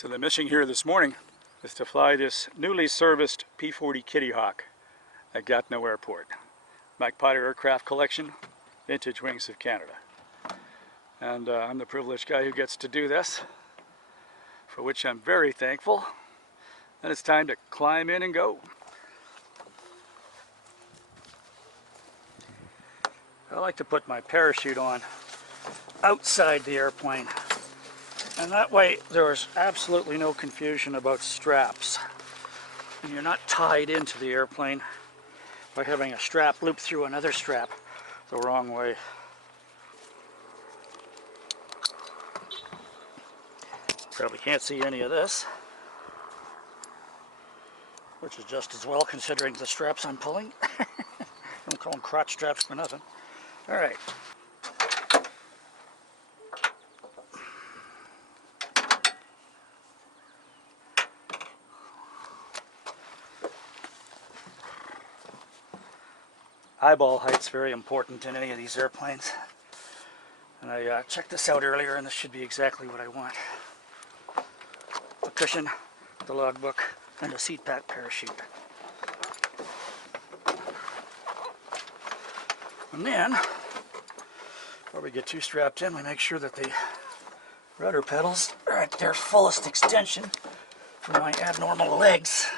So the mission here this morning is to fly this newly serviced P-40 Kittyhawk at Gatineau Airport. Mac Potter Aircraft Collection, Vintage Wings of Canada. And I'm the privileged guy who gets to do this, for which I'm very thankful. And it's time to climb in and go. I like to put my parachute on outside the airplane. And that way there's absolutely no confusion about straps. And you're not tied into the airplane by having a strap loop through another strap the wrong way. Probably can't see any of this, which is just as well considering the straps I'm pulling. Don't call them crotch straps for nothing. All right. Eyeball height's very important in any of these airplanes. And I checked this out earlier, and this should be exactly what I want. A cushion, the logbook, and a seat back parachute. And then, before we get too strapped in, we make sure that the rudder pedals are at their fullest extension for my abnormal legs.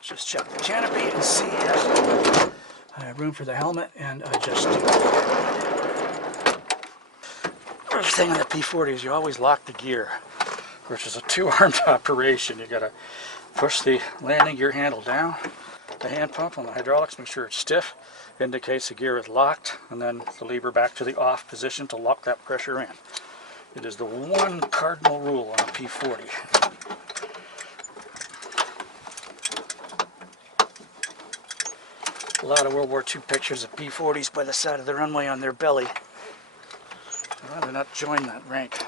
Just check the canopy and see if I have room for the helmet, and I just do. First thing on the P-40 is you always lock the gear, which is a two-armed operation. You gotta push the landing gear handle down, the hand pump on the hydraulics, make sure it's stiff, indicates the gear is locked, and then the lever back to the off position to lock that pressure in. It is the one cardinal rule on a P-40. A lot of World War II pictures of P-40s by the side of the runway on their belly. I'd rather not join that rank.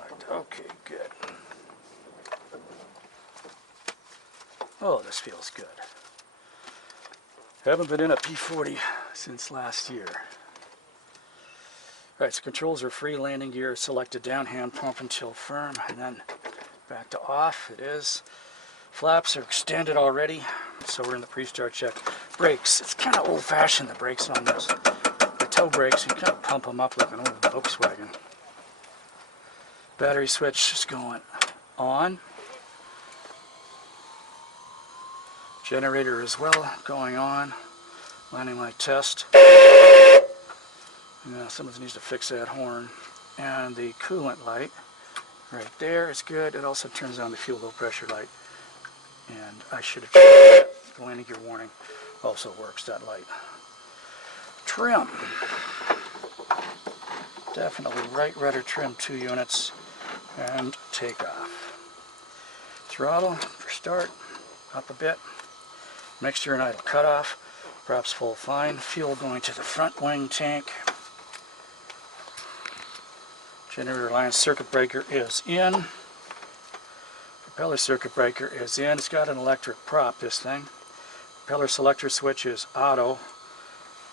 Right, okay, good. Oh, this feels good. Haven't been in a P-40 since last year. Right, so controls are free, landing gear selected down, hand pump until firm, and then back to off. It is. Flaps are extended already, so we're in the pre-start check. Brakes, it's kind of old-fashioned, the brakes on this. The toe brakes, you kind of pump them up like an old Volkswagen. Battery switch is going on. Generator as well, going on. Landing light test. Yeah, someone needs to fix that horn. And the coolant light right there is good. It also turns on the fuel low pressure light. And I should have checked that. The landing gear warning also works, that light. Trim. Definitely right rudder trim, 2 units. And takeoff. Throttle for start, up a bit. Mixture and idle cutoff, perhaps full fine. Fuel going to the front wing tank. Generator line circuit breaker is in. Propeller circuit breaker is in. It's got an electric prop, this thing. Propeller selector switch is auto.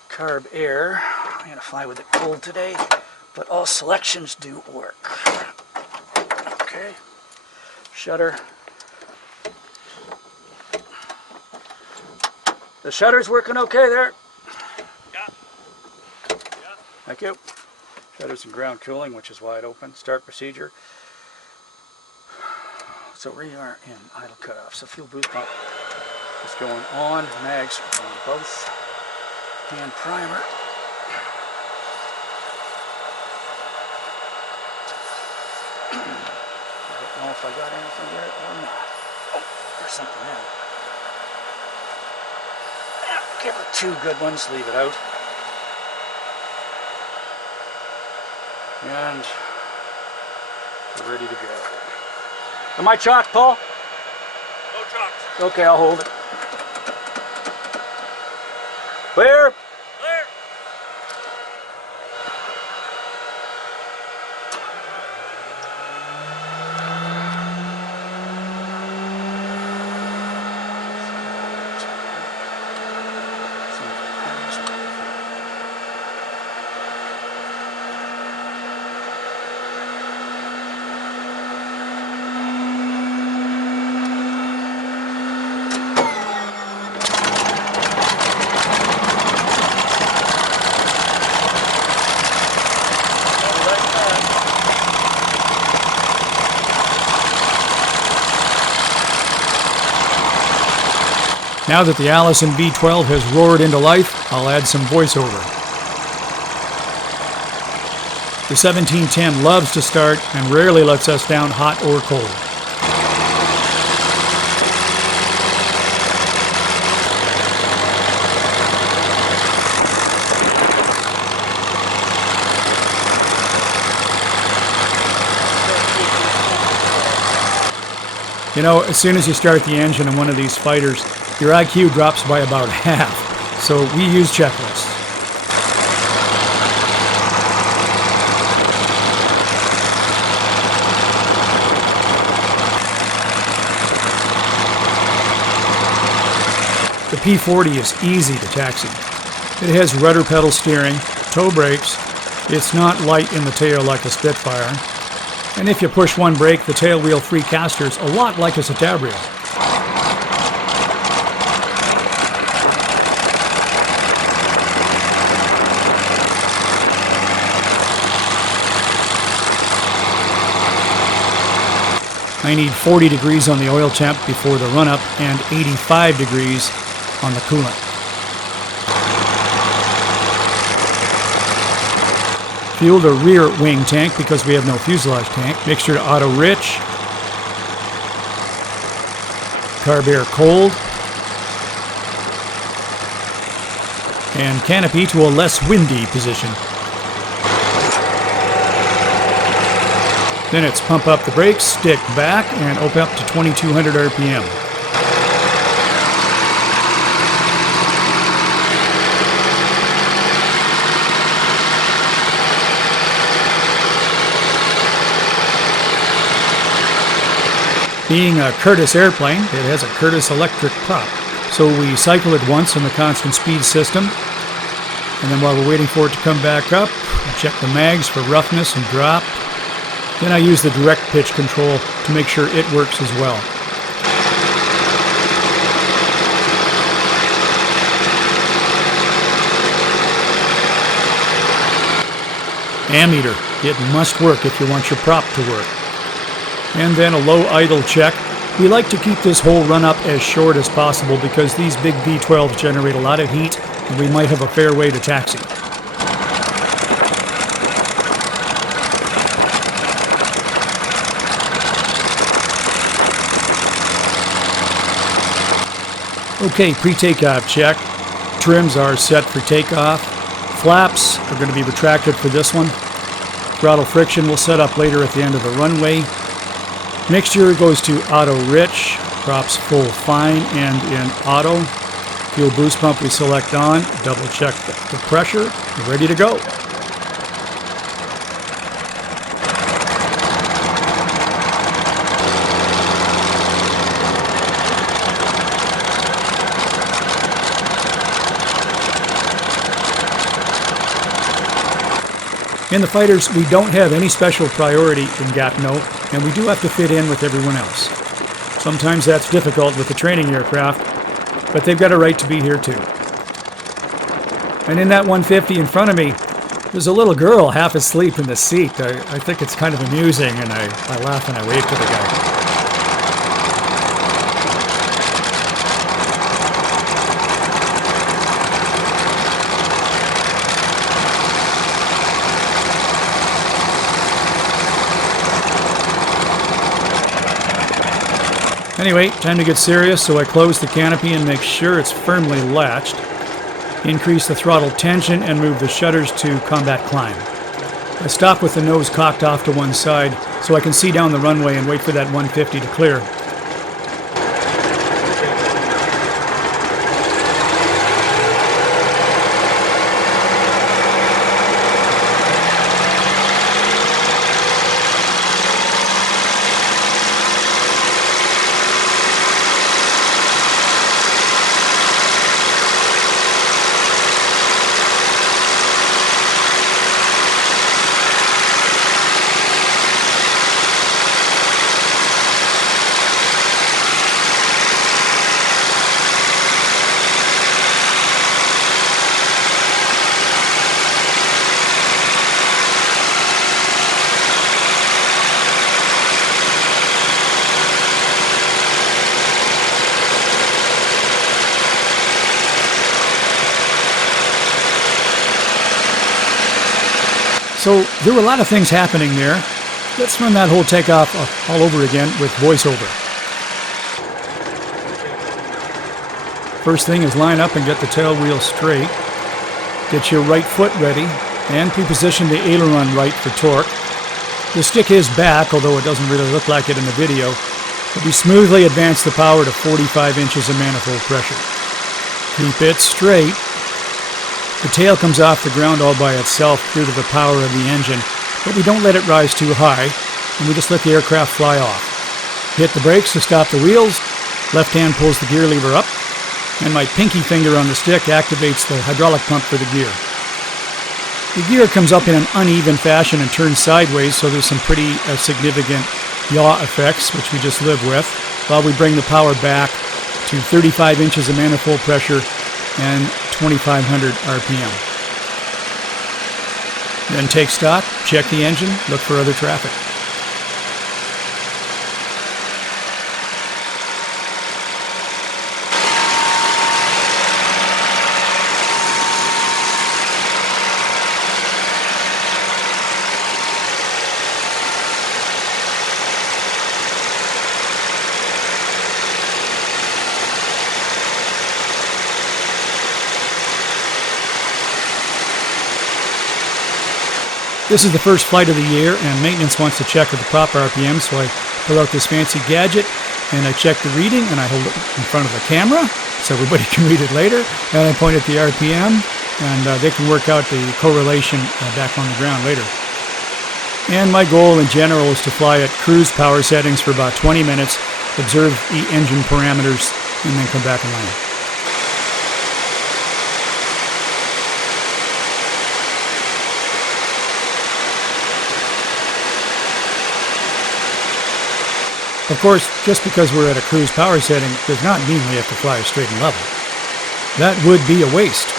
Carb air. I'm going to fly with it cold today, but all selections do work. Okay. Shutter. The shutter's working okay there? Yeah. Thank you. Shutters and ground cooling, which is wide open. Start procedure. So we are in idle cutoff. So fuel boost pump is going on. Mags are on both. Hand primer. I don't know if I got anything there or not. Oh, there's something in. Yeah, give her 2 good ones, leave it out. And we're ready to go. Am I chalk, Paul? No chalk. Okay, I'll hold it. Clear? Clear. Now that the Allison V-12 has roared into life, I'll add some voiceover. The 1710 loves to start and rarely lets us down hot or cold. You know, as soon as you start the engine in one of these fighters, your IQ drops by about half, so we use checklists. The P-40 is easy to taxi. It has rudder pedal steering, toe brakes, it's not light in the tail like a Spitfire, and if you push one brake, the tail wheel free caster's a lot like a Citabria. I need 40 degrees on the oil temp before the run-up and 85 degrees on the coolant. Fueled a rear wing tank because we have no fuselage tank. Mixture to auto rich. Carb air cold. And canopy to a less windy position. Then it's pump up the brakes, stick back, and open up to 2200 RPM. Being a Curtiss airplane, it has a Curtiss electric prop. So we cycle it once in the constant speed system, and then while we're waiting for it to come back up, I check the mags for roughness and drop. Then I use the direct pitch control to make sure it works as well. Ammeter, it must work if you want your prop to work. And then a low idle check. We like to keep this whole run-up as short as possible because these big V-12s generate a lot of heat and we might have a fair way to taxi. Okay, pre-takeoff check. Trims are set for takeoff. Flaps are going to be retracted for this one. Throttle friction will set up later at the end of the runway. Mixture goes to auto rich, props full fine and in auto. Fuel boost pump we select on, double check the pressure, we're ready to go. In the fighters, we don't have any special priority in Gatineau, and we do have to fit in with everyone else. Sometimes that's difficult with the training aircraft, but they've got a right to be here too. And in that 150 in front of me, there's a little girl half asleep in the seat. I think it's kind of amusing, and I laugh and I wave to the guy. Anyway, time to get serious, so I close the canopy and make sure it's firmly latched. Increase the throttle tension and move the shutters to combat climb. I stop with the nose cocked off to one side so I can see down the runway and wait for that 150 to clear. So there were a lot of things happening there. Let's run that whole takeoff all over again with voiceover. First thing is line up and get the tail wheel straight. Get your right foot ready and pre-position the aileron right for torque. The stick is back, although it doesn't really look like it in the video. But we smoothly advance the power to 45 inches of manifold pressure. Keep it straight. The tail comes off the ground all by itself due to the power of the engine, but we don't let it rise too high, and we just let the aircraft fly off. Hit the brakes to stop the wheels, left hand pulls the gear lever up, and my pinky finger on the stick activates the hydraulic pump for the gear. The gear comes up in an uneven fashion and turns sideways, so there's some pretty significant yaw effects, which we just live with, while we bring the power back to 35 inches of manifold pressure and 2,500 RPM. Then take stock, check the engine, look for other traffic. This is the first flight of the year, and maintenance wants to check with the proper RPM, so I pull out this fancy gadget, and I check the reading, and I hold it in front of the camera, so everybody can read it later, and I point at the RPM, and they can work out the correlation back on the ground later. And my goal in general is to fly at cruise power settings for about 20 minutes, observe the engine parameters, and then come back and land. Of course, just because we're at a cruise power setting does not mean we have to fly straight and level. That would be a waste.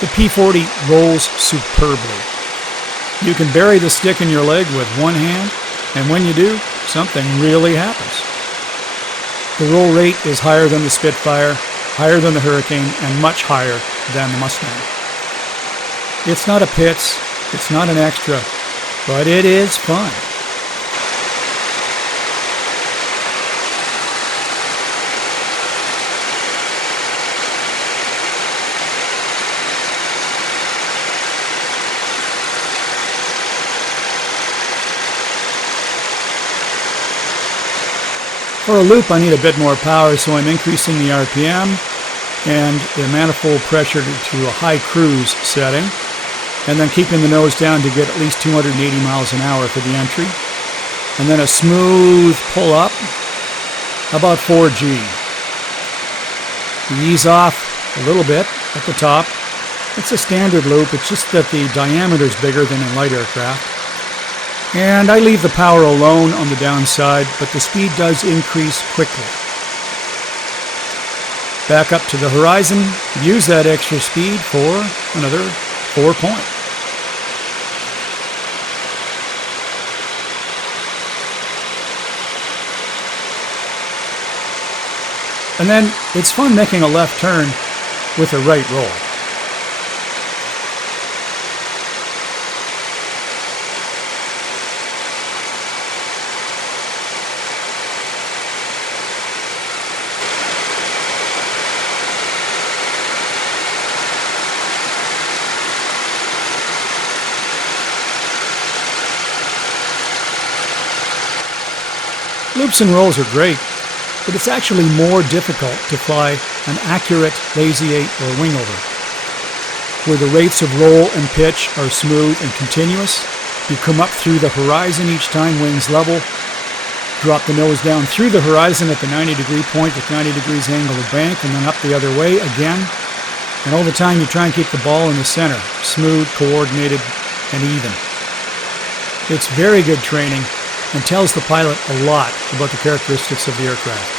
The P-40 rolls superbly. You can bury the stick in your leg with one hand, and when you do, something really happens. The roll rate is higher than the Spitfire, higher than the Hurricane, and much higher than the Mustang. It's not a Pitts, it's not an extra, but it is fun. For a loop I need a bit more power, so I'm increasing the RPM and the manifold pressure to a high cruise setting, and then keeping the nose down to get at least 280 miles an hour for the entry, and then a smooth pull up, about 4G. Ease off a little bit at the top. It's a standard loop, it's just that the diameter is bigger than in light aircraft. And I leave the power alone on the downside, but the speed does increase quickly. Back up to the horizon, use that extra speed for another 4 point. And then it's fun making a left turn with a right roll. Loops and rolls are great, but it's actually more difficult to fly an accurate lazy 8 or wing over, where the rates of roll and pitch are smooth and continuous. You come up through the horizon each time, wings level, drop the nose down through the horizon at the 90-degree point with 90 degrees angle of bank, and then up the other way again. And all the time you try and keep the ball in the center, smooth, coordinated, and even. It's very good training and tells the pilot a lot about the characteristics of the aircraft.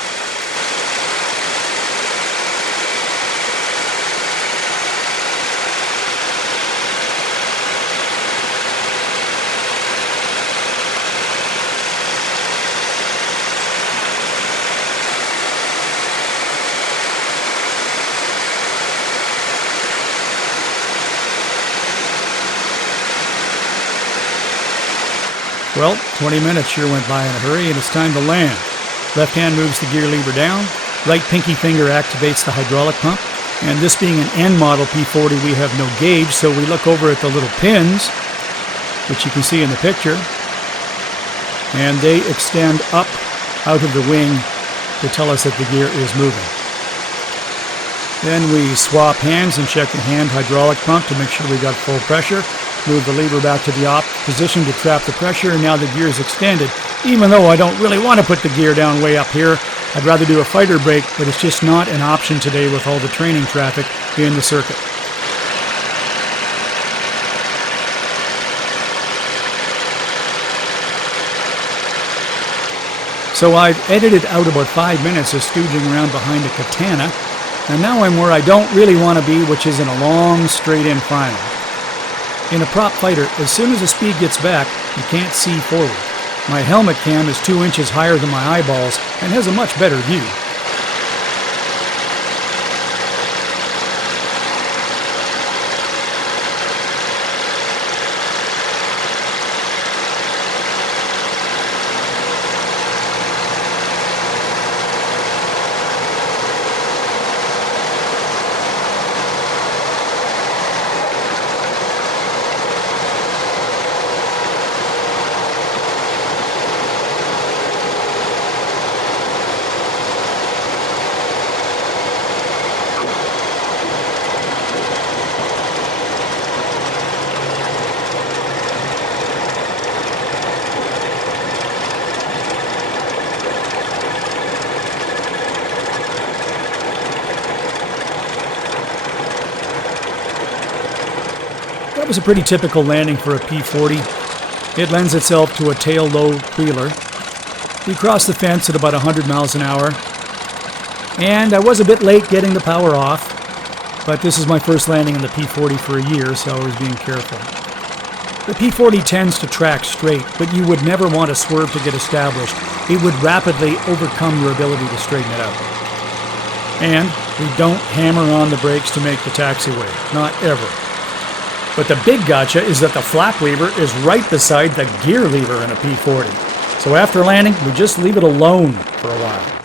Well, 20 minutes sure went by in a hurry, and it's time to land. Left hand moves the gear lever down, right pinky finger activates the hydraulic pump, and this being an N model P-40, we have no gauge, so we look over at the little pins, which you can see in the picture, and they extend up out of the wing to tell us that the gear is moving. Then we swap hands and check the hand hydraulic pump to make sure we got full pressure. Move the lever back to the op position to trap the pressure, and now the gear is extended. Even though I don't really want to put the gear down way up here, I'd rather do a fighter brake, but it's just not an option today with all the training traffic in the circuit. So I've edited out about 5 minutes of stooging around behind a katana, and now I'm where I don't really want to be, which is in a long straight-in final. In a prop fighter, as soon as the speed gets back, you can't see forward. My helmet cam is 2 inches higher than my eyeballs and has a much better view. That was a pretty typical landing for a P-40. It lends itself to a tail-low wheeler. We crossed the fence at about 100 miles an hour, and I was a bit late getting the power off, but this is my first landing in the P-40 for a year, so I was being careful. The P-40 tends to track straight, but you would never want to swerve to get established. It would rapidly overcome your ability to straighten it out. And we don't hammer on the brakes to make the taxiway, not ever. But the big gotcha is that the flap lever is right beside the gear lever in a P-40. So after landing, we just leave it alone for a while.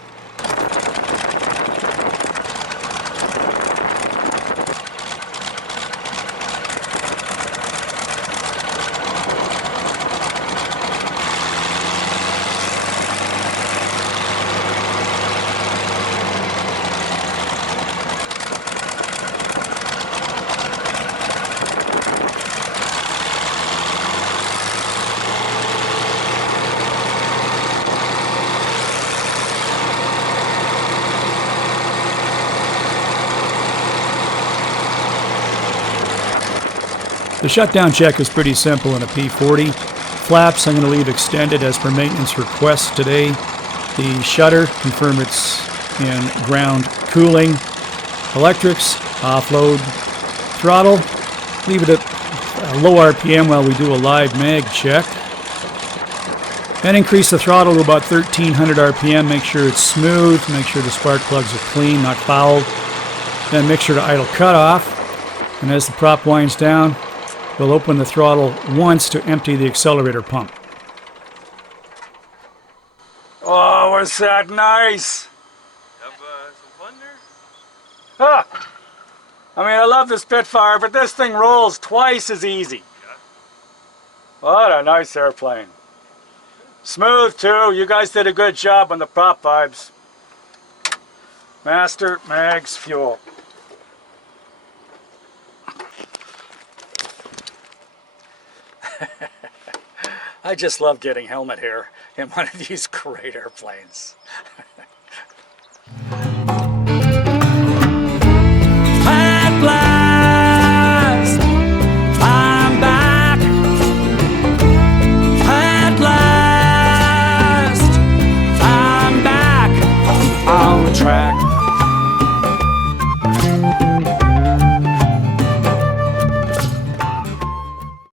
The shutdown check is pretty simple in a P-40. Flaps I'm going to leave extended as per maintenance requests today. The shutter, confirm it's in ground cooling. Electrics, offload. Throttle, leave it at low RPM while we do a live mag check. Then increase the throttle to about 1300 RPM, make sure it's smooth, make sure the spark plugs are clean, not fouled. Then make sure to idle cutoff, and as the prop winds down, we'll open the throttle once to empty the accelerator pump. Oh, was that nice? Have some fun there? Ah, I mean, I love the Spitfire, but this thing rolls twice as easy. Yeah. What a nice airplane. Smooth, too. You guys did a good job on the prop vibes. Master Mags Fuel. I just love getting helmet hair in one of these great airplanes.